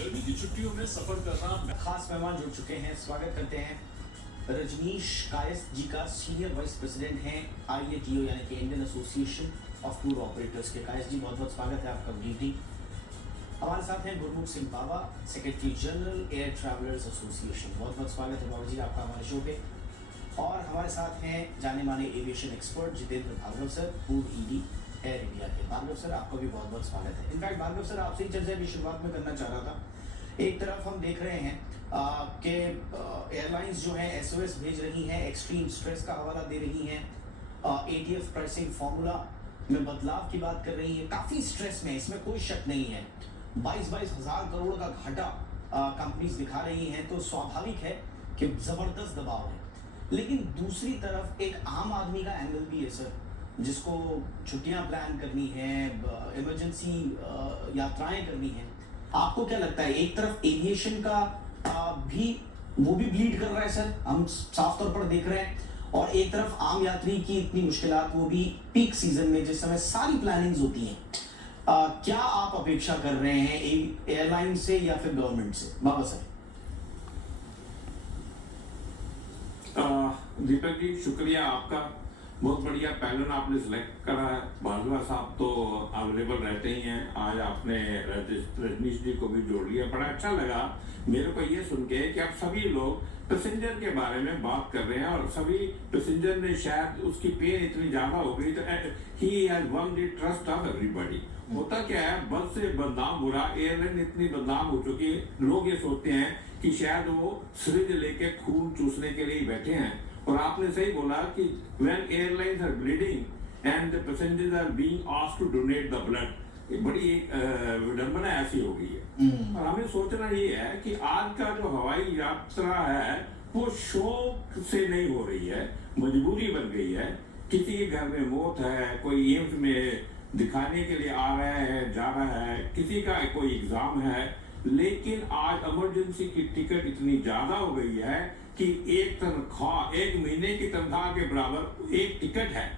गर्मी की छुट्टियों में सफर करना। खास मेहमान जुड़ चुके हैं, स्वागत करते हैं रजनीश कायस्थ जी का, सीनियर वाइस प्रेसिडेंट हैं IATO यानी कि Indian association of tour operators के। कायस्थ जी, बहुत बहुत स्वागत है आपका। Good evening. हमारे साथ हैं Gurmukh Singh Baba, secretary general air travellers association. बहुत बहुत स्वागत है बाबा जी आपका हमारे शो पे। और हमारे साथ हैं जाने माने aviation expert Jitendra Bhargava sir, पूर्व ED एयर इंडिया के। भार्गव सर, आपका भी बहुत बहुत स्वागत है। इनफैक्ट भार्गव सर, आपसे ही चर्चा की शुरुआत में करना चाह रहा था। एक तरफ हम देख रहे हैं कि एयरलाइंस जो है SOS भेज रही हैं, एक्सट्रीम स्ट्रेस का हवाला दे रही हैं, ATF प्राइसिंग फॉर्मूला में बदलाव की बात कर रही है। काफी स्ट्रेस में, इसमें कोई शक नहीं है। 22-22 हजार करोड़ का घाटा कंपनीज दिखा रही हैं, तो स्वाभाविक है कि जबरदस्त दबाव है। लेकिन दूसरी तरफ एक आम आदमी का एंगल भी है सर, जिसको छुट्टियां प्लान करनी है, इमरजेंसी यात्राएं करनी है। आपको क्या लगता है, एक तरफ एविएशन का भी वो भी ब्लीड कर रहा है सर, हम साफ तौर पर देख रहे हैं, और एक तरफ आम यात्री की इतनी मुश्किलात, वो भी पीक सीजन में जिस समय सारी प्लानिंग्स होती हैं। क्या आप अपेक्षा कर रहे हैं एयरलाइन से या फिर गवर्नमेंट से? बाबा सर। दीपक जी, शुक्रिया आपका। बहुत बढ़िया पैनल आपने सिलेक्ट करा है। भार्गवा साहब तो अवेलेबल रहते ही हैं, आज आपने रजनीश जी को भी जोड़ लिया। बड़ा अच्छा लगा मेरे को ये सुन के कि आप सभी लोग पैसेंजर के बारे में बात कर रहे हैं, और सभी पैसेंजर ने शायद उसकी पेन इतनी ज्यादा हो गई तो he has one the trust of everybody. होता क्या है, बस से बदनाम हो रहा, एयरलाइन इतनी बदनाम हो चुकी है, लोग ये सोचते हैं कि शायद वो सिरिंज लेके खून चूसने के लिए बैठे हैं। और आपने सही बोला कि when airlines are bleeding and the passengers are being asked to donate the blood, ये बड़ी एक विडंबना ऐसी हो गई है। और हमें सोचना ये है कि आज का जो हवाई यात्रा है वो शौक से नहीं हो रही है, मजबूरी बन गई है। किसी के घर में मौत है, कोई एम्स में दिखाने के लिए आ रहा है, जा रहा है, किसी का कोई एग्जाम है, लेकिन आज इमरजेंसी की टिकट इतनी ज्यादा हो गई है कि एक तनख्वाह, एक महीने की तनख्वाह के बराबर एक टिकट है।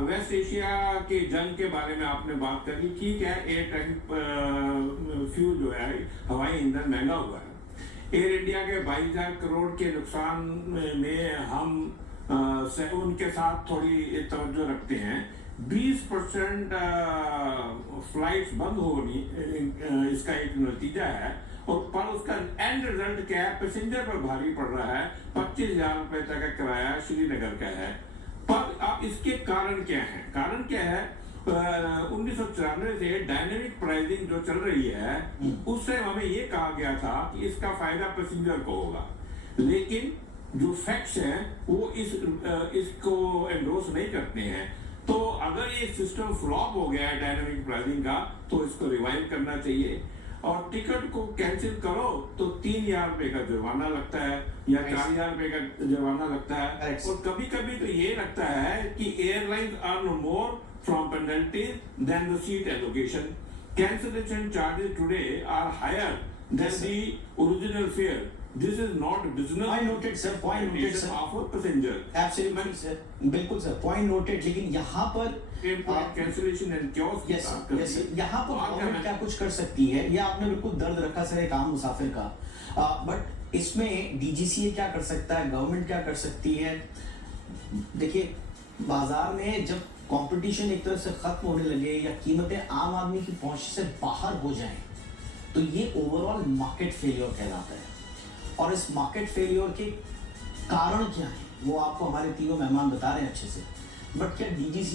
वेस्ट एशिया के जंग के बारे में आपने बात करी, ठीक है, एयर ट्रैफिक फ्यूल जो है, हवाई ईंधन महंगा हुआ है। एयर इंडिया के 22,000 करोड़ के नुकसान में हम उनके साथ थोड़ी तवज्जो रखते हैं। 20% फ्लाइट्स बंद होनी इसका एक नतीजा है, और पर उसका एंड रिजल्ट क्या है, पैसेंजर पर भारी पड़ रहा है। 25,000 रुपए तक का किराया श्रीनगर का है। पर अब इसके कारण क्या है? कारण क्या है, 1994 से डायनेमिक प्राइसिंग जो चल रही है, उससे हमें ये कहा गया था कि इसका फायदा पैसेंजर को होगा, लेकिन जो फैक्ट्स हैं वो इसको एंडोर्स नहीं करते हैं। तो अगर ये सिस्टम फ्लॉप हो गया है डायनेमिक प्राइसिंग का, तो इसको रिवाइव करना चाहिए, और टिकट को कैंसिल करो तो 3,000 रुपए का जुर्माना लगता है या 4,000 रुपए का जुर्माना लगता है। और कभी कभी तो ये लगता है कि airlines earn more from penalties than the seat allocation. Cancellation charges today are higher than the original fare. This is not business. Point noted, sir. Point noted, sir. Of a passenger. Absolutely, sir. बिल्कुल sir, point noted। लेकिन यहाँ पर cancellation and chaos yes, यहाँ पर government क्या कुछ कर सकती है, ये आपने बिल्कुल दर्द रखा सर एक आम मुसाफिर का। बट इसमें DGCA क्या कर सकता है, गवर्नमेंट क्या कर सकती है? देखिए, बाजार में जब कंपटीशन एक तरह से खत्म होने लगे या कीमतें आम आदमी की पहुंच से बाहर हो जाएं, तो ये ओवरऑल मार्केट फेलियर कहलाता है। और इस मार्केट फेलियर के कारण क्या है, वो आपको हमारे तीनों मेहमान बता रहे हैं अच्छे से। बट क्या DGCA